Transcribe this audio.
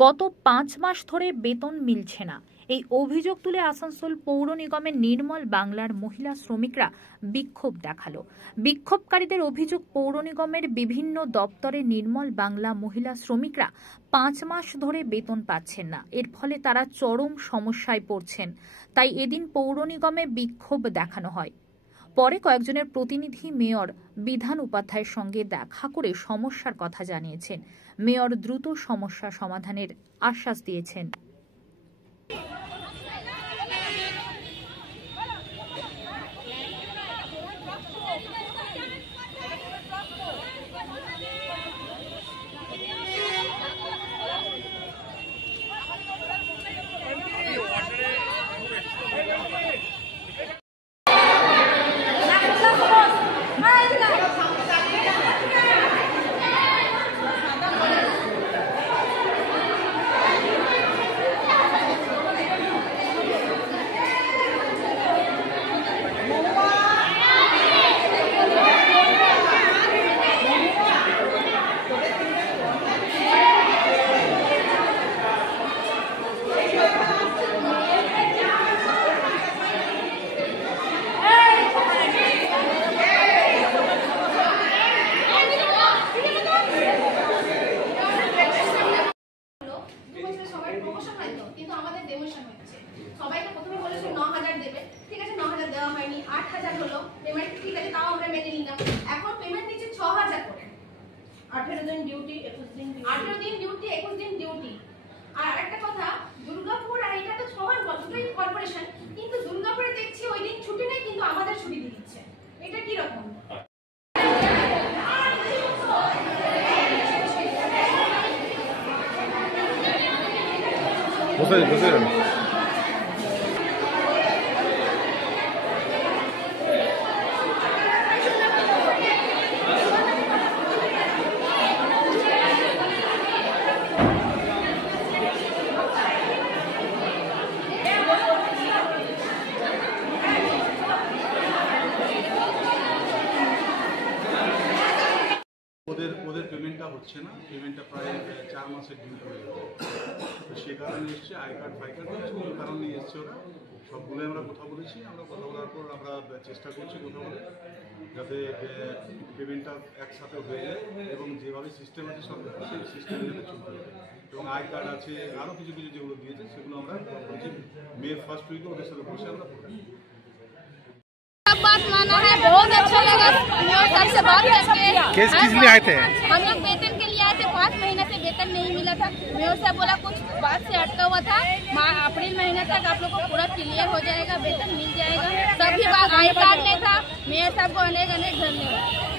গত 5 মাস ধরে বেতন মিলছে না। এই অভিযোগ তুলে আসানসোল পৌর নিগমের নির্মল বাংলার মহিলা শ্রমিকরা বিক্ষোভ দেখালো। বিক্ষোভকারীদের অভিযোগ, পৌর নিগমের বিভিন্ন দপ্তরে নির্মল বাংলা মহিলা শ্রমিকরা 5 মাস ধরে বেতন পাচ্ছেন না। এর ফলে তারা চরম সমস্যায় পড়ছেন। তাই এদিন পৌর নিগমে বিক্ষোভ দেখানো হয়। পরে কয়েকজনের প্রতিনিধি মেয়র বিধান উপাধ্যায়ের সঙ্গে দেখা করে সমস্যার কথা জানিয়েছেন। মেয়র দ্রুত সমস্যা সমাধানের আশ্বাস দিয়েছেন। কিন্তু আমাদের ডেমোশন হচ্ছে। সবাইকে প্রথমে বলেছে 9000 দেবে, ঠিক আছে 9000 দেওয়া হয়নি, 8000 হলো পেমেন্ট, ঠিক আছে তাও আমরা মেনে নিলাম। এখন পেমেন্ট নিচ্ছে 6000 করে। 18 দিন ডিউটি, 21 দিন ডিউটি, 18 দিন ডিউটি, 21 দিন ডিউটি। আর আরেকটা কথা, দুর্গাপুর আর এটা তো সবার দুটোই কর্পোরেশন, কিন্তু দুর্গাপুরে দেখছি ওই দিন ছুটি নেই, কিন্তু আমাদের ছুটি দিয়ে দিচ্ছে। এটা কি রকম? ওদের পেমেন্টটা হচ্ছে না, পেমেন্টটা প্রায় 4 মাসের ডিউ হয়ে যাবে। তো সে কারণে এসছে আই কার্ড ফাই কার্ড কোনো কারণে এসছে ওরা। সবগুলোই আমরা কথা বলেছি, আমরা কথা বলার পর আমরা চেষ্টা করছি কথা বলে যাতে পেমেন্টটা একসাথে হয়ে যায় এবং যেভাবে সিস্টেম আছে সব সেই সিস্টেমে যাতে চলতে হবে। এবং আই কার্ড আছে, আরও কিছু কিছু যেগুলো দিয়েছে সেগুলো আমরা বলছি মের ফার্স্ট উইকে ওদের সাথে বসে আমরা করবো। बात माना है, बहुत अच्छा लगा मेयर साहब से बात करके। किस लिए आए थे? हम लोग वेतन के लिए आए थे, 5 महीने से वेतन नहीं मिला था। मेयर साहब बोला कुछ बात से अटका हुआ था, अप्रैल महीने तक आप लोग को पूरा क्लियर हो जाएगा, वेतन मिल जाएगा। सभी बात आई कार्ड नहीं था। मेयर साहब को अनेक धन्यवाद।